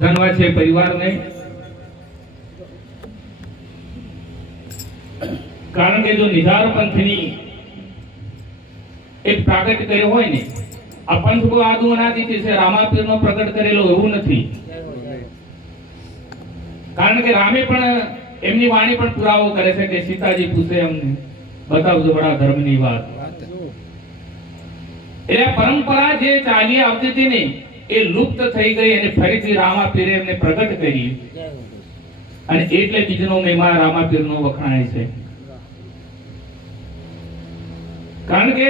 ધન્યવાદ છે પરિવારને. કારણ કે જો નિધાર પંથની એક પ્રાગટ કર્યો હોય ને, આ પંથ બહુ આદુ અનાદિથી છે રામાપીરનો પ્રગટ કરેલો એવું નથી. કારણ કે રામે પણ એમની વાણી પણ પુરાવો કરે છે કે સીતાજી પૂછે અમને, બતાવજો વડા ધર્મની વાત. એટલે પરંપરા જે ચાલી આવતી હતી ને એ લુપ્ત થઈ ગઈ અને ફરીથી રામાપીરે એમને પ્રગટ કરી. અને એટલે બીજનો મહિમા રામાપીરનો વખણાય છે. કારણ કે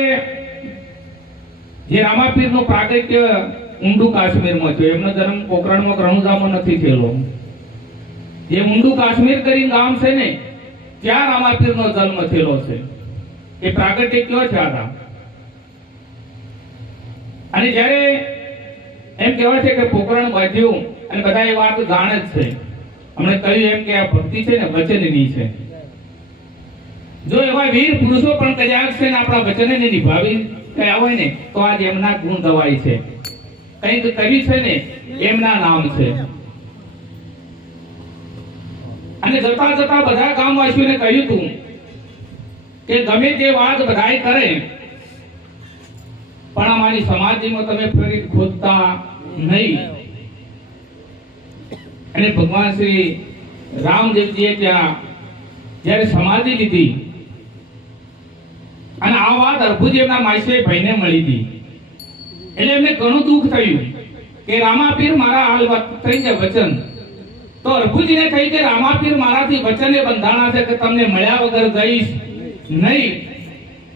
જે રામાપીરનો પ્રાગટ્ય ઊંડું કાશ્મીરમાં થયો એમનો જન્મ પોખરણમાં રણુજામાં નથી થયેલો. જે ઊંડું કાશ્મીર કરી ગામ છે ને ત્યાં રામાપીરનો જન્મ થયેલો છે. એ પ્રાગટ્ય કયો છે આ અને જ્યારે એમ કહેવાય છે કે પોકરણ બાંધ્યું અને બધા એ વાત જાણે જ છે. અમને કહ્યું એમ કે આ ભક્તિ છે ને વચનની છે. જો એવા વીર પુરુષો પણ કદાચ છે ને આપણા વચનને નિભાવી કયા હોય ને, તો આજ એમના ગુણ દવાઈ છે. કંઈક કવિ છે ને, એમના નામ છે. અને જતા જતા બધા ગામવાસીઓને કહ્યું હતું કે ગમે તે વાત બધાય કરે અમારી સમાધિમાં તમે ફરી ખોદતા નહીં. અને ભગવાન શ્રી રામદેવજીએ ત્યાં, જ્યારે સમાધિ લીધી, અને આ વાત અર્ભુજી એમના માસે ભાઈને મળી હતી. એટલે એમને ઘણું દુઃખ થયું કે રામાપીર મારા હાલ થઈ જાય વચન. તો અર્ભુજીને થઈ કે રામાપીર મારાથી વચને બંધાણા છે કે તમને મળ્યા વગર જઈશ નહીં.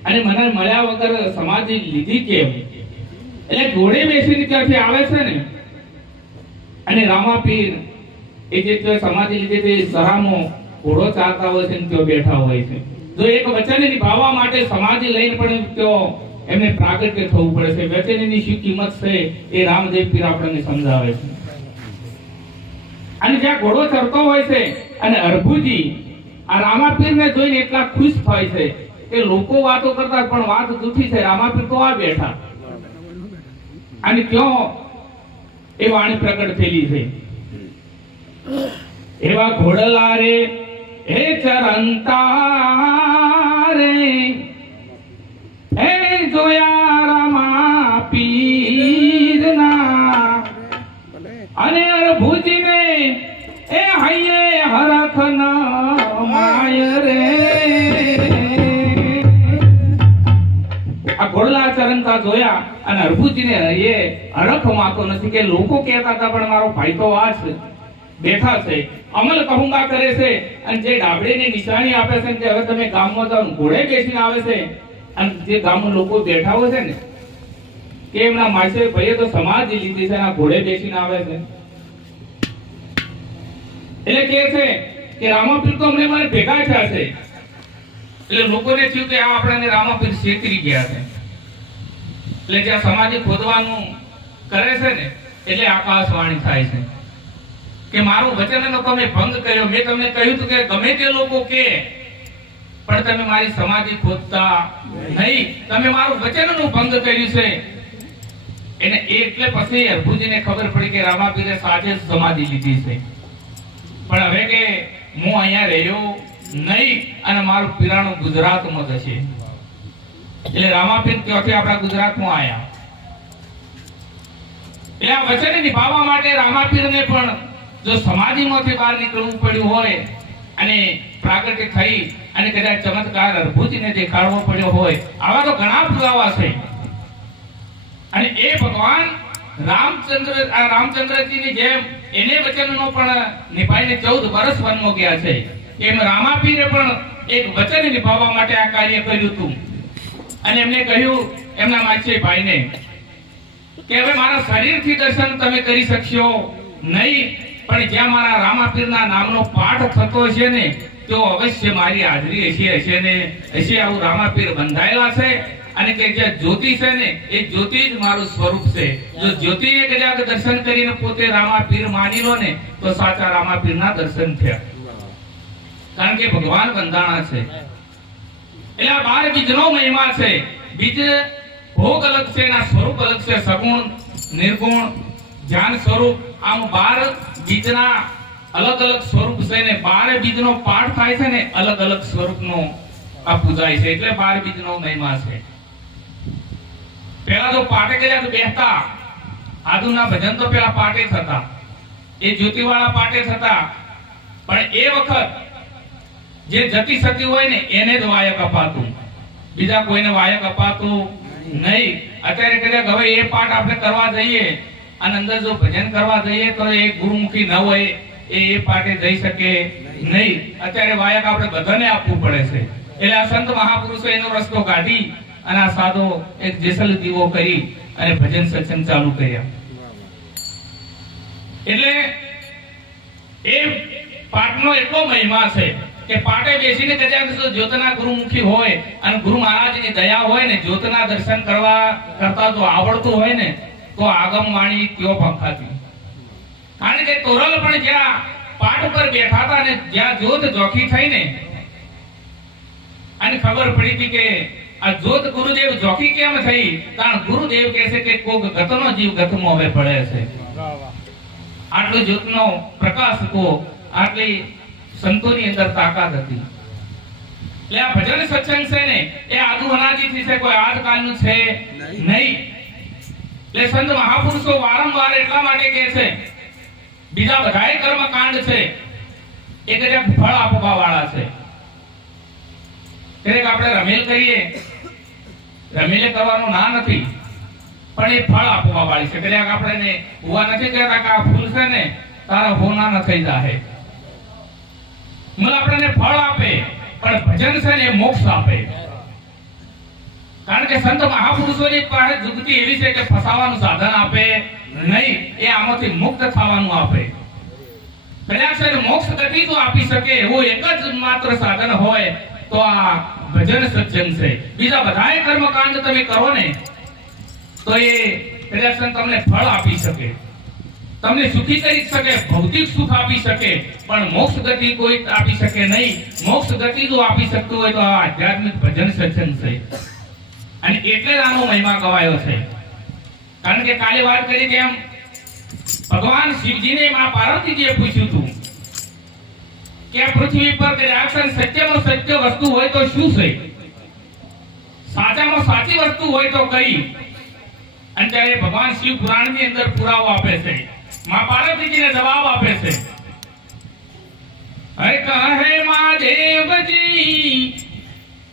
અને મને મળ્યા વગર સમાધિ લીધી કેમ એટલે ઘોડે બેસીને ત્યાંથી આવે છે ને? અને રામાપીર, એ જે સમાધિ લીધી તે સરામો ઘોડો ચાલતા હોય છે ત્યાં બેઠા હોય છે. જો એક વચન નિભાવવા માટે સમાધિ લઈને પણ ત્યાં એમને પ્રાગટ્ય થવું પડે છે. વચનની શું કિંમત છે એ રામદેવ પીર આપણને સમજાવે છે. અને જ્યાં ઘોડો ચરતો હોય છે અને અર્ભુજી આ રામાપીરને જોઈને એટલા ખુશ થાય છે કે લોકો વાતો કરતા પણ વાત જૂઠી છે રામાપીર તો આ બેઠા. અને ક્યાં એ વાણી પ્રગટ થયેલી છે? એવા ઘોડલારે, હે ચરંતા ચરણતા જોયા અને અરભુજીને એ હરખ માતો નથી કે લોકો કહેતા હતા, પણ મારો ભાઈ તો આ છે. બેઠા છે. અમલ કહુંગા કરે છે અને જે ડાબડીની નિશાની આપે છે કે હવે તમે ગામમાં જાઓ ઘોડે બેસીને આવે છે. અને જે ગામમાં લોકો બેઠા હોય છે ને, કે એમના માસે ભાઈએ તો સમાધિ લીધી છે ઘોડે બેસીને આવે છે. એટલે કે છે કે રામાપીર તો અમને મને ભેગા થયા છે. એટલે લોકોને થયું કે આ આપણને રામાપીર છેતરી ગયા છે. એટલે જ્યાં સમાધિ ખોદવાનું કરે છે ને એટલે આકાશવાણી થાય છે. કે મારું વચનનો તમે ભંગ કર્યો. મેં તમને કહ્યું હતું કે ગમે તે લોકો કે પણ તમે મારી સમાધિ ખોદતા નહીં. તમે મારું વચનનું ભંગ કર્યું છે. એને એટલે પછી અર્ભુજીને ખબર પડી કે રામાપીરે સાથે સમાધિ લીધી છે. પણ હવે કે હું અહીંયા રહ્યો નહીં અને મારું પિરાણું ગુજરાતમાં થશે એટલે રામાપીર ત્યાંથી આપણા ગુજરાતમાં આવ્યા એટલે આ વચન નિભાવવા માટે રામાપીરને પણ જો સમાધિમાંથી બહાર નીકળવું પડ્યું હોય અને પ્રાગટ્ય થઈ અને કદાચ ચમત્કાર અર્ભુજીને દેખાડવો પડ્યો હોય, આવા તો ઘણા પુરાવા છે. અને એ ભગવાન રામચંદ્ર, આ રામચંદ્રજીની જેમ એને વચનનો પણ નિભાઈને ચૌદ વર્ષ વનમાં ગયા છે. એમ રામાપીરે પણ એક વચન નિભાવવા માટે આ કાર્ય કર્યું હતું. અને એમને કહ્યું, એમના માછે ભાઈને, કે હવે મારા શરીરથી દર્શન તમે કરી શકશો નહીં, પણ જ્યાં મારા રામાપીરના નામનો પાઠ થતો હશે ને તો અવશ્ય મારી હાજરી હશે હશે ને, હશે આવું રામાપીર બંધાયેલા છે. અને કે જે જ્યોતિ છે ને, એ જ્યોતિ જ મારું સ્વરૂપ છે. જો જ્યોતિએ કદાચ દર્શન કરીને પોતે રામાપીર માની લો ને, તો સાચા રામાપીરના દર્શન થયા. કારણ કે ભગવાન બંધાણા છે. એટલે આ બાર બીજનો મહિમા છે. બીજ ભોગ અલગ છે સ્વરૂપ અલગ સગુણ, નિર્ગુણ જ્ઞાન સ્વરૂપ. આમ બાર બીજના અલગ અલગ સ્વરૂપ છે ને બાર બીજનો પાઠ થાય છે ને અલગ અલગ સ્વરૂપનો આ પૂજાય છે. એટલે બાર બીજનો મહિમા છે. પહેલા તો પાટે કર્યા તો બેસતા આદુના ભજન તો પેલા પાટે થતા. એ જ્યોતિવાળા પાટે થતા. પણ એ વખત જે જતી સતી હોય ને, એને જ વાયક અપાતું. બીજા કોઈને વાયક અપાતું નહીં. અત્યારે કદાચ હવે એ પાઠ આપણે કરવા જઈએ અને અંદર જો ભજન કરવા જઈએ તો એ ગુરુમુખી ન હોય, એ એ પાઠે જઈ શકે નહીં. અત્યારે વાયક આપણે બધાને આપવું પડે છે. એટલે આ સંત મહાપુરુષો એનો રસ્તો કાઢી અને આ સાધો એક જેસલ દીવો કરી અને ભજન સત્સંગ ચાલુ કર્યા. એટલે એ પાઠનો એટલો મહિમા છે કે પાટે બેસીને કદાચ જ્યોતના ગુરુમુખી હોય અને ગુરુ મહારાજની દયા હોય ને જ્યોતના દર્શન કરવા કરતા જો આવડતું હોય ને તો આગમ વાણી કયો પંખાતી કારણ કે તોરલ પણ જ્યાં પાઠ ઉપર બેઠા હતા ને જ્યાં જ્યોત જોખી થઈને અને ખબર પડી હતી કે આ જ્યોત ગુરુદેવ જોખી કેમ થઈ? કારણ ગુરુદેવ કહે છે કે કોક ગતનો જીવ ગતમાં હવે પડે છે. આટલો જ્યોતનો પ્રકાશ કો આટલી સંતોની અંદર તાકાત હતી. એટલે આ ભજન સત્સંગ છે ને એ આદુ અનાદિથી છે કોઈ આજકાલનું છે નહીં. એટલે સંત મહાપુરુષો વારંવાર એટલા માટે કહે છે બીજા બધાય કર્મકાંડ છે એ કદાચ ફળ આપવા વાળા છે. ક્યારેક આપણે રમેલ કરીએ. રમેલે કરવાનું ના નથી પણ એ ફળ આપવા વાળી છે. કદાચ આપણે હોવા નથી કહેતા કે આ ફૂલ છે ને તારા હોના ન થઈ જાહે. મૂળ આપણને ફળ આપે, પણ ભજન છે ને મોક્ષ આપે. કારણ કે સંત મહાપુરુષોની પાસે જુગતી એવી છે કે ફસાવાનું સાધન આપે નહીં, એ આમાંથી મુક્ત થવાનું આપે. કદાચ છે મોક્ષ ગતિ તો આપી શકે એવું એક જ માત્ર સાધન હોય તો આ ભજન સત્સંગ છે. બીજા બધાય કર્મકાંડ તમે કરો ને, તો એ કદાચ તમને ફળ આપી શકે. તમને સુખી કરી શકે, ભૌતિક સુખ આપી શકે, પણ મોક્ષ ગતિ કોઈ આપી શકે નહીં. મોક્ષ ગતિ જો આપી શકતું હોય તો આ આધ્યાત્મિક ભજન સત્સંગ છે. અને એટલે આનો મહિમા ગવાયો છે. કારણ કે કાલે વાત કરી તેમ, ભગવાન શિવજીને માં પાર્વતીજીએ પૂછ્યું હતું કે પૃથ્વી પર કદાચ સત્યમાં સત્ય વસ્તુ હોય તો શું છે? સાચામાં સાચી વસ્તુ હોય તો કઈ? અને ત્યારે ભગવાન શિવ પુરાણની અંદર પુરાવો આપે છે. माँ पार्वती जी ने जवाब आपे ऐसे अरे कहे माँ देव जी?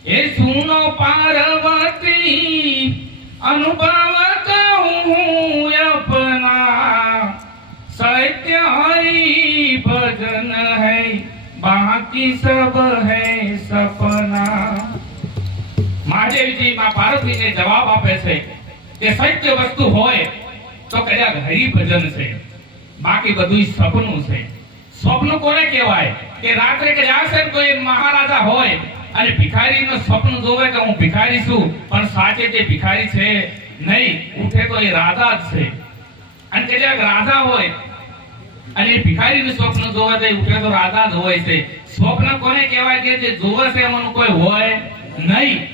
ये सुनो पार्वती अनुभव बाकी सब है सपना। महादेव जी माँ पार्वती ने जवाब आपे ऐसे सत्य वस्तु होए तो कह हरी भजन से। બાકી બધું સપનું છે. સ્વપ્ન કોને કહેવાય? કે રાત્રે કદાચ ને કોઈ મહારાજા હોય, અને ભિખારીનું સ્વપ્ન જોવે કે હું ભિખારી છું, પણ સાચે તે ભિખારી છે નહીં, ઉઠે તો એ રાજા જ છે. અને કદાચ રાજા હોય, અને ભિખારી ભિખારીનું સ્વપ્ન જોવે તો ઉઠે તો રાજા જ હોય છે. સ્વપ્ન કોને કહેવાય કે જે જોવે છે એમાંનું કોઈ હોય નહીં.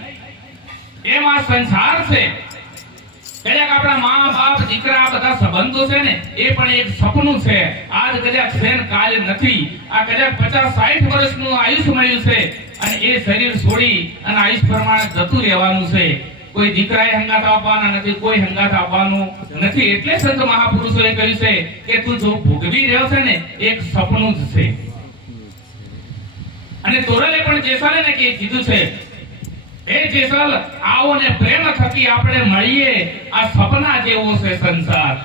એમાં સંસાર છે. કદાચ આપણા મા બાપ દીકરા બધા સંબંધો છે ને, એ પણ એક સપનું છે. આજ કદાચ છે ને નથી. આ કદાચ પચાસ સાઠ વર્ષનું આયુષ મળ્યું છે અને એ શરીર છોડી અને આયુષ પ્રમાણે જતું રહેવાનું છે. કોઈ દીકરાએ હંગાત આપવાના નથી, કોઈ હંગાત આપવાનું નથી. એટલે સંત મહાપુરુષોએ કહ્યું છે કે તું જો ભોગવી રહ્યો છે ને એક સપનું જ છે. અને તોરલે પણ જેસાલે ને કે કીધું છે એ જેસલ, આવો ને આ સપના જેવો છે સંસાર.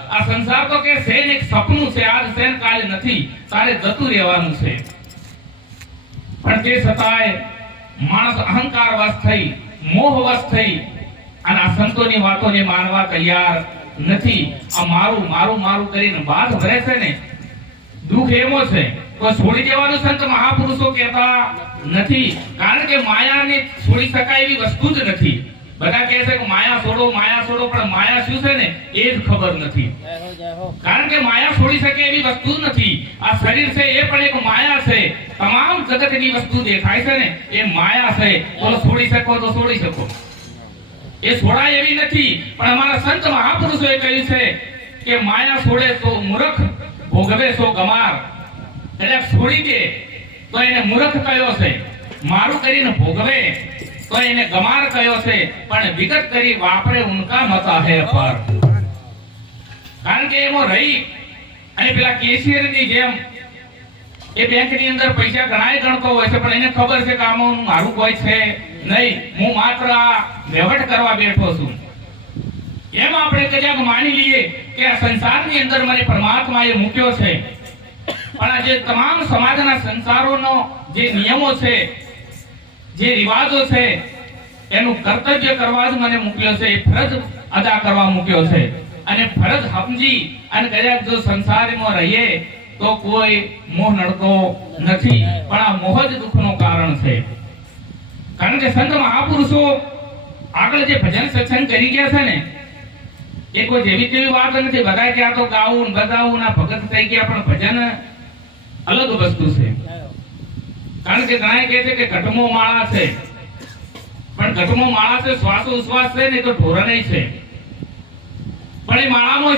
માનવા તૈયાર નથી. આ મારું મારું મારું કરીને બાદ ભરે છે ને. દુઃખ એવો છે. તો છોડી દેવાનું સંત મહાપુરુષો કહેતા નથી. કારણ કે માયાને છોડી શકાય એવી વસ્તુ જ નથી. બધા કહે છે કે માયા છોડો માયા છોડો પણ માયા શું છે ને? એ જ ખબર નથી. કારણ કે માયા છોડી શકે એવી વસ્તુ નથી. આ શરીર છે એ પણ એક માયા છે. તમામ જગતની વસ્તુ દેખાય છે ને એ માયા છે. તો છોડી શકો તો છોડી શકો. એ છોડાય એવી નથી. પણ અમારા સંત મહાપુરુષોએ કહ્યું છે કે માયા છોડે તો મૂર્ખ ભોગવે સો ગમાર. એટલે છોડી દે. તો એને મૂર્ખ કયો છે? મારું કરીને ભોગવે, તો એને ગમાર કયો છે? પણ વિગત કરી વાપરે ઉનકા મતા હે પર. કારણ કે એમાં રહી. અને પેલા કેશિયરની જેમ એ બેંકની અંદર પૈસા ઘણાય ગણતો હોય છે, પણ એને ખબર છે કે આમાં મારું કોઈ છે નહીં. હું માત્ર આ વહીવટ કરવા બેઠો છું. એમ આપણે કદાચ માની લઈએ કે આ સંસારની અંદર મને પરમાત્માએ મૂક્યો છે. પણ આ જે તમામ સમાજના સંસારોનો જે નિયમો છે, જે રિવાજો છે, એનું કર્તવ્ય કરવા જ મને મૂક્યો છે, એ ફરજ અદા કરવા મૂક્યો છે. અને ફરજ સમજી અને કદાચ જો સંસારમાં રહીએ તો કોઈ મોહ નડતો નથી, પણ આ મોહ જ દુઃખનું કારણ છે. કારણ કે સંત મહાપુરુષો આગળ જે ભજન સત્સંગ કરી ગયા છે ને, એ કોઈ જેવી તેવી વાત નથી. બધા ક્યાં તો ગાવું ને બગાવું ના ભગત થઈ ગયા, પણ ભજન અલગ વસ્તુ છે. કારણ કે ઘણા કહે છે કે ઘટમો માળા છે. પણ ઘટમો માળા છે, શ્વાસ ઉશ્વાસ છે ને તો ઢોરણે છે. પણ એ માળામાં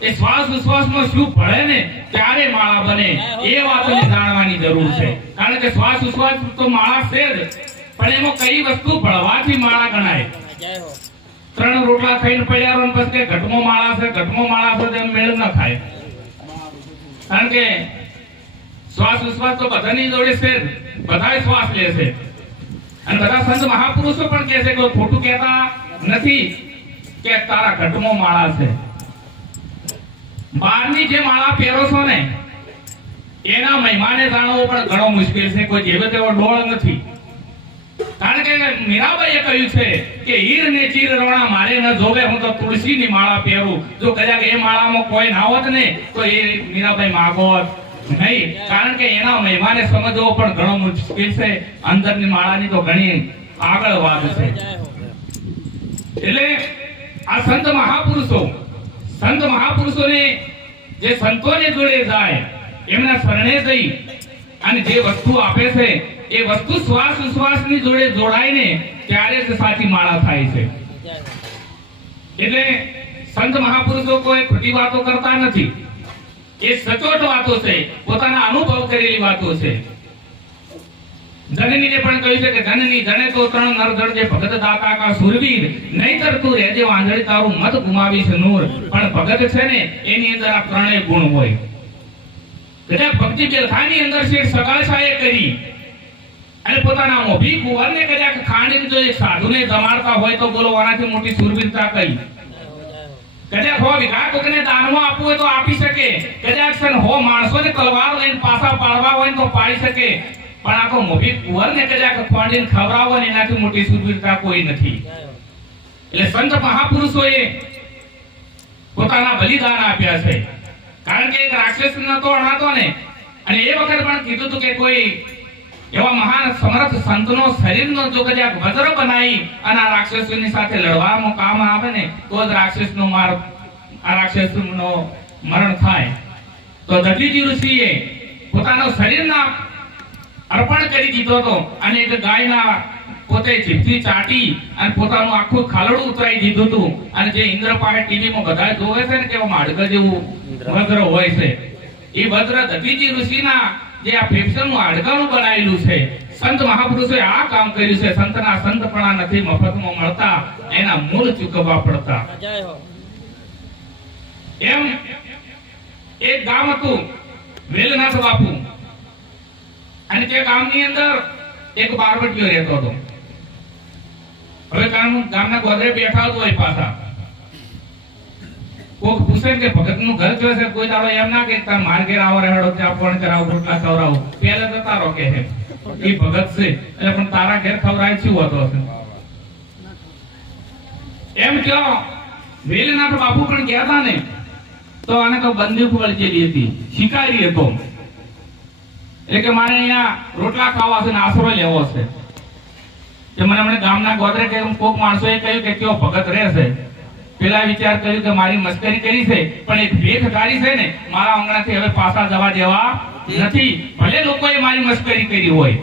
એ શ્વાસ ઉશ્વાસમાં શું ભળે ને? ત્યારે માળા બને? એ વાતને જાણવાની જરૂર છે. કારણ કે શ્વાસ ઉશ્વાસ તો માળા છે જ. પણ એમાં કઈ વસ્તુ ભળવાથી માળા ગણાય? ત્રણ રોટલા ખાઈને પડ્યા રહો પછી ઘટમો માળા છે, ઘટમો માળા છે તેમ મેળ ન ખાય. કારણ કે શ્વાસ ઉશ્વાસ તો બધાની જોડે છે બધા શ્વાસ લે છે. અને બધા સંત મહાપુરુષો પણ કહે છે કે ખોટું કહેતા નથી કે તારા ઘટમો માળા છે. બારની જે માળા પહેરો છો ને, એના મહેમાને જાણવો પણ ઘણો મુશ્કેલ છે. કોઈ જેવો તેવો ડોળ નથી. કારણ કે મીરાબાઈએ કહ્યું છે કે હીર ને ચીર રોણા મારે ન જોવે, હું તો તુલસીની માળા પહેરું. જો કદાચ એ માળામાં કોઈ ના હોત ને, તો એ મીરાબાઈ માગોત. નહીં, કારણ કે એના મહેમાને સમજવો પણ ઘણો મુશ્કેલ છે. અંદરની માળાની તો ઘણી આગળ વાત છે. એટલે આ સંત મહાપુરુષો, સંત મહાપુરુષોને જે સંતોને જોડે જાય, એમના શરણે જઈ અને જે વસ્તુ આપે છે, એ વસ્તુ શ્વાસ ઉશ્વાસની જોડે જોડાય ને ત્યારે જ સાચી માળા થાય છે. એટલે સંત મહાપુરુષો કોઈ ખોટી વાતો કરતા નથી. એ સચોટ વાતો છે, પોતાના અનુભવ કરેલી વાતો છે. જનનીને પણ કહ્યું છે કે ધનની ધણે તો ત્રણ નર જે ભગત દાતા કા સુરવીર, નહીતર તું રહેજે વાંદળી તારું મત ગુમાવીશ નૂર. પણ ભગત છે ને, એની અંદર આ ત્રણેય ગુણ હોય. એટલે ભક્તિ બેલખાની અંદર શેઠ સગાસાએ કરી. અને પોતાના મોભી કુંવરને કદાચ ખાંડીને જો એક સાધુને જમાડતા હોય તો બોલો, આનાથી મોટી સુરવીરતા કઈ? કદાચ હો વિઘા કોકને દાનમાં આપવું હોય તો આપી શકે. કદાચ છે ને હો માણસોને તલવાર લઈને પાછા પાડવા હોય તો પાડી શકે. પણ આખો મોભી કુંવરને કદાચ ખોંડીને ખવડાવો ને એનાથી મોટી સુરવીરતા કોઈ નથી. એટલે સંત મહાપુરુષોએ પોતાના બલિદાન આપ્યા છે. કારણ કે એક રાક્ષસ નતો અણાતો ને. અને એ વખત પણ કીધું હતું કે કોઈ એવા મહાન સમર્થ સંતનો શરીરનો જો કદાચ વજ્ર બનાવી અને આ રાક્ષસોની સાથે લડવામાં કામ આવે ને તો જ રાક્ષસનો માર આ રાક્ષસનો મરણ થાય. તો દધીજી ઋષિએ પોતાનો શરીરના અર્પણ કરી દીધો હતો અને એક ગાયના પોતે જીભથી ચાટી અને પોતાનું આખું ખાલડું ઉતરાઈ દીધું હતું. અને જે ઇન્દ્રપાળ ટીવીમાં બધા જોવે છે ને કે આમાં જેવું વજ્ર હોય છે. એ વજ્ર દધીજી ઋષિના જે આ ફેક્શનનું હાડકાનું બનાવેલું છે, સંત મહાપુરુષોએ આ કામ કર્યું છે, સંતના સંતપણા નથી મફતમાં મળતા, એના મૂળ ચૂકવવા પડતા. એમ એક ગામ હતું, વેલનાથ બાપુ. અને તે ગામની અંદર એક બારવટીયો રહેતો હતો. હવે ગામ ગામના ગોદરે બેઠા હતો એ પાછા. કોક પૂછે કે ભગતનું ઘર જોયે છે? કોઈ દાડો એમ ના કે તાર ઘેર આવો રહેડો, ત્યાં પણ કરાવો રોટલા ખવડાવો. પહેલા તો તારો કે છે. એ ભગત છે. એટલે પણ તારા ઘેર ખવડાય શું હતો? એમ કયો વેલનાથ બાપુ પણ ગયા હતા ને, તો આને તો બંદૂક વળચેલી હતી. શિકારી હતો. એટલે કે મારે અહીંયા રોટલા ખાવા છે ને આશરો લેવો છે. કે મને હમણાં ગામના ગોદરે કે કોક માણસોએ કહ્યું કે કયો ભગત રહેશે. પેલા વિચાર કર્યું કે મારી મસ્કરી કરી છે, પણ એ ભેખ કાઢી છે ને, મારા આંગણાથી હવે પાછા જવા દેવા નથી. ભલે લોકોએ મારી મસ્કરી કરી હોય.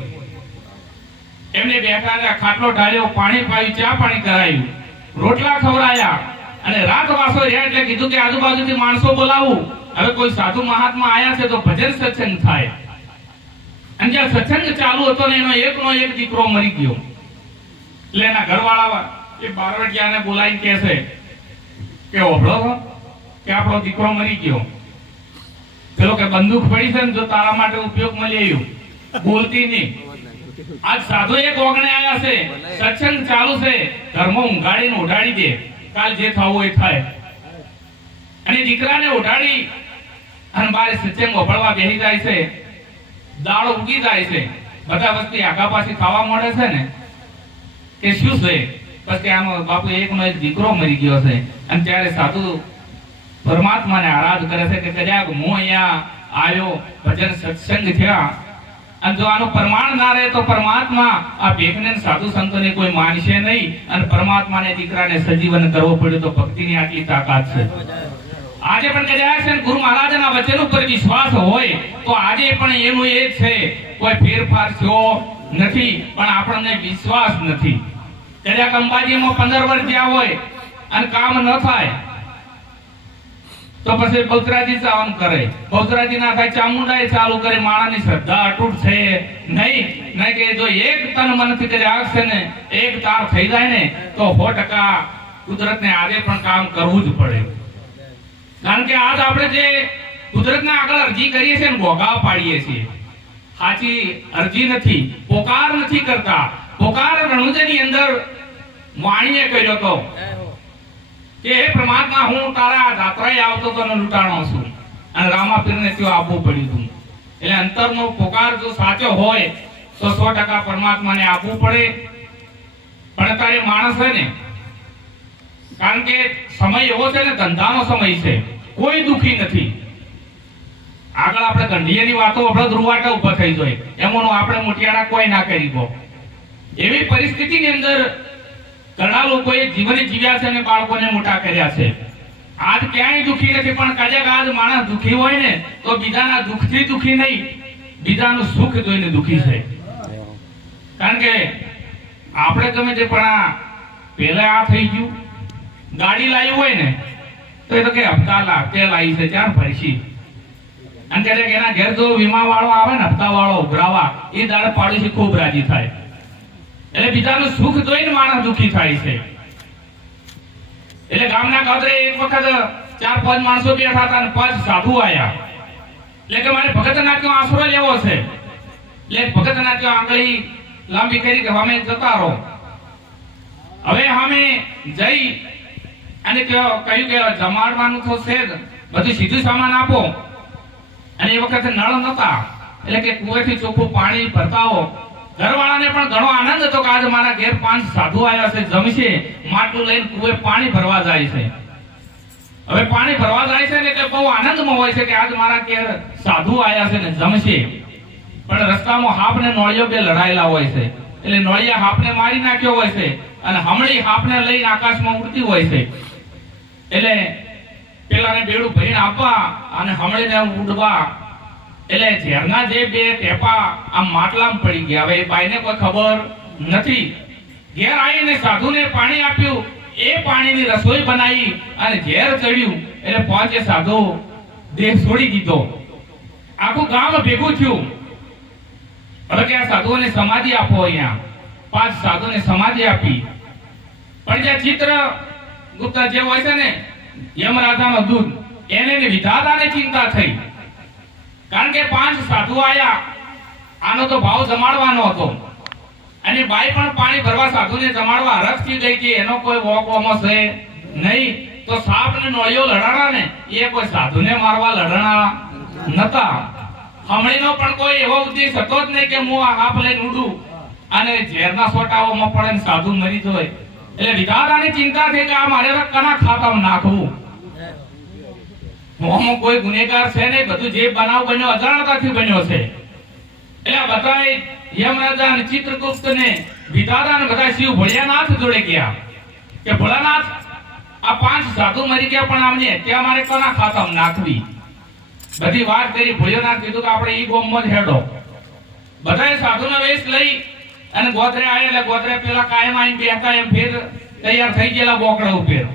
એમને બેઠા ખાટલો ઢાળ્યો, પાણી પાયું, ચા પાણી કરાયું. રોટલા ખવડાયા અને રાત વાસો રહ્યા એટલે કીધું કે આજુબાજુથી માણસો બોલાવું. હવે કોઈ સાધુ મહાત્મા આયા છે તો ભજન સત્સંગ થાય. અને જ્યાં સત્સંગ ચાલુ હતો ને એનો એકનો એક દીકરો મરી ગયો. એટલે એના ઘરવાળા એ બારવટિયાને બોલાવીને કહે છે કે ઓભળો કે આપણો દીકરો મરી ગયો. પેલો કે બંદૂક પડી છે ને જો તારા માટે ઉપયોગ મળી આવ્યું. બોલતી નહીં. આજ સાધુ એક ઓગણે આવ્યા છે. સત્સંગ ચાલુ છે. ધર્મ ઊંઘાડીને ઉઢાડી દે. કાલ જે થવું એ થાય. અને દીકરાને ઉઢાડી અને બારે સત્સંગ વફળવા બેસી જાય છે. દાળ ઉગી જાય છે. બધા વસ્તી આગા પાછી ખાવા મળે છે ને? કે શું છે? પછી આનો બાપુ એકનો એક દીકરો મરી ગયો છે. અને ત્યારે સાધુ પરમાત્માને આરાધ કરે છે કે કદાચ હું અહીંયા આવ્યો, ભજન સત્સંગ થયા. અને જો આનું પ્રમાણ ના રહે તો પરમાત્મા આ ભેખને સાધુ સંતોને કોઈ માનશે નહીં. અને પરમાત્માને દીકરાને સજીવન કરવો પડ્યો તો ભક્તિની આટલી તાકાત છે. આજે પણ કદાચ છે ગુરુ મહારાજના વચન ઉપર વિશ્વાસ હોય, તો આજે પણ એનું એ છે. કોઈ ફેરફાર થયો નથી, પણ આપણને વિશ્વાસ નથી. કદાચ અંબાજીમાં પંદર વર્ષ જ્યાં હોય અને કામ ન થાય, તો પછી બહુચરાજી આમ કરે. બહુચરાજી ના થાય ચામુંડા ચાલુ કરે માણાની શ્રદ્ધા અટૂટ છે. નહીં નહીં કે જો એક તન મનથી કરી આગશે ને, એક તાર થઈ જાય ને, તો સો ટકા કુદરતને આજે પણ કામ કરવું જ પડે. કારણ કે આજ આપણે જે કુદરતને આગળ અરજી કરીએ છીએ ને ભોગા પાડીએ છીએ. સાચી અરજી નથી, પોકાર નથી કરતા. પોકાર રણુજાની અંદર વાણીએ કર્યો હતો કે હે પરમાત્મા હું તારા જાત્રાએ આવતો તો લૂંટાણો છું. અને રામાપીરને ત્યાં આવવું પડ્યું હતું. એટલે અંતરનો પોકાર જો સાચો હોય તો સો ટકા પરમાત્માને આપવું પડે. પણ તારે માણસ છે ને કારણ કે સમય એવો છે ને ધંધાનો સમય છે. કોઈ દુખી નથી. આગળ આપણે ગંઢિયાની વાતો આપણે ધ્રુવાટા ઊભા થઈ જોઈએ એમાં આપણે મોટિયાળા કોઈ ના કરી ગો એવી પરિસ્થિતિની અંદર ઘણા લોકોએ જીવન જીવ્યા છે અને બાળકોને મોટા કર્યા છે. આજ ક્યાંય દુખી નથી, પણ કદાચ આજ માણસ દુખી હોય ને, તો બીજાના દુઃખથી દુખી નહીં, બીજાનું સુખ જોઈને દુખી છે. કારણ કે આપણે ગમે તે પણ આ પહેલા આ થઈ ગયું. ગાડી લાવી હોય ને, તો એ તો કે હપ્તા લાગતે લાવી છે ત્યાં ભરશી અને કે એના ઘેર જો વીમા વાળો આવે ને હપ્તા વાળો ઉભરાવા એ દાડે પાડોશી ખૂબ રાજી થાય. એટલે બીજાનું સુખ જોઈને માણસ દુખી થાય છે. એટલે ગામના ગાદરે એક વખત ચાર, પાંચ માણસો બેઠા હતા પાંચ સાધુ આયા. એટલે કે મારે ભગતના ત્યાં આશરો લેવો છે. એટલે ભગતના ત્યાં આંગળી લાંબી કરી કે અમે જતા રહો. હવે અમે જઈ અને કહ્યું કે જમાડવાનું તો છે બધું સીધું સામાન આપો. અને એ વખતે નળ નતા એટલે કે કુવેથી ચોખ્ખું પાણી ભરતાઓ ઘરવાળાને પણ ઘણો આનંદ હતો કે આજે મારા ઘેર પાંચ સાધુ આવ્યા છે જમશે માટલું લઈને કુવે પાણી ભરવા જાય છે. હવે પાણી ભરવા જાય છે ને એટલે બહુ આનંદમાં હોય છે કે આજ મારા ઘેર સાધુ આવ્યા છે ને જમશે પણ રસ્તામાં હાફ ને નોળિયો બે લડાયેલા હોય છે. એટલે નોળિયા હાપને મારી નાખ્યો હોય છે અને હમણી હાપને લઈને આકાશમાં ઉડતી હોય છે. એટલે પેલાને બેડું ભરીને આપવા અને હમણીને ઉડવા એટલે ઝેરના જે બે ટેપા આમ માટલામાં પડી ગયા. હવે એ બાઈને કોઈ ખબર નથી. ઘેર આવીને સાધુને પાણી આપ્યું. એ પાણીની રસોઈ બનાવી અને ઝેર ચડ્યું. એટલે પાંચે સાધુ દેહ છોડી દીધો. આખું ગામ ભેગું થયું. હવે કે આ સાધુઓને સમાધિ આપો અહીંયા. પાંચ સાધુને સમાધિ આપી. પણ જે ચિત્ર ગુપ્તા જે હોય છે ને, યમરાજાનો દૂધ એને વિધાતાને ચિંતા થઈ. કારણ કે પાંચ સાધુ આયા. આનો તો ભાવ જમાડવાનો હતો. અને બાઈ પણ પાણી ભરવા સાધુને જમાડવા હરખથી ગઈ કે એનો કોઈ વોકવામાં છે નહીં. તો સાપ ને નોળિયો લડાણા ને? એ કોઈ સાધુને મારવા લડાણા નતા. હમણીનો પણ કોઈ એવો ઉદ્દેશ હતો જ નહીં કે હું આ હાફ લઈને ઉડું. અને ઝેરના સોટાઓમાં પડે સાધુ મરી જાય. એટલે વિધાતાની ચિંતા થઈ કે આ મારે કના ખાતામાં નાખવું. મોહમાં કોઈ ગુનેગાર છે નહીં, બધું જે બનાવ બન્યો અજાણતાથી બન્યો છે. એટલે બધાએ યમરાજા અને ચિત્રગુપ્ત ને વિધાતા ને બધા શિવ ભોળિયાનાથ જોડે ગયા. કે ભોળાનાથ, આ પાંચ સાધુ મરી ગયા, પણ આમને હત્યા મારે કોના ખાતામાં નાખવી? બધી વાત કરી, ભોળિયાનાથ કીધું કે આપણે ઈ બોમ્બ જ હેડો. બધાએ સાધુનો વેશ લઈ અને ગોત્રે આવ્યા એટલે ગોત્રે પેલા કાયમ આવીને બેઠા એમ ફેર તૈયાર થઈ ગયેલા બોકડા ઉપર.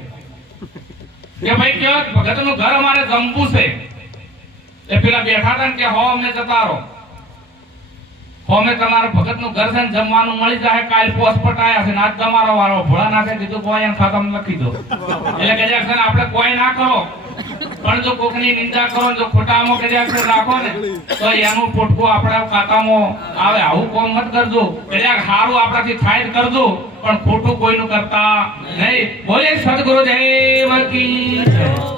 કે ભાઈ કયો ભગતનું ઘર અમારે જમવું છે. એ પેલા બેઠા હતા ને કે હો અમે જતા રહો. હોમે તમારા ભગતનું ઘર છે ને જમવાનું મળી જાય કાલ પોસ્પટ આયા છે ને આજ તમારો વારો. ભોળાનાથે કીધું કોઈ એમ ખાતામાં લખી દો એટલે કે ને આપણે કોઈ ના કરો. પણ જો કોકની નિંદા કરો, જો ખોટામાં કર્યા છે, રાખો ને, તો એનું પોટકું આપણા ખાતામાં આવે. આવું કોમ મત કરજો. કર્યા સારું આપણાથી થાય કરજો, પણ ખોટું કોઈનું કરતા નહીં. બોલે સદગુરુદેવ કી જય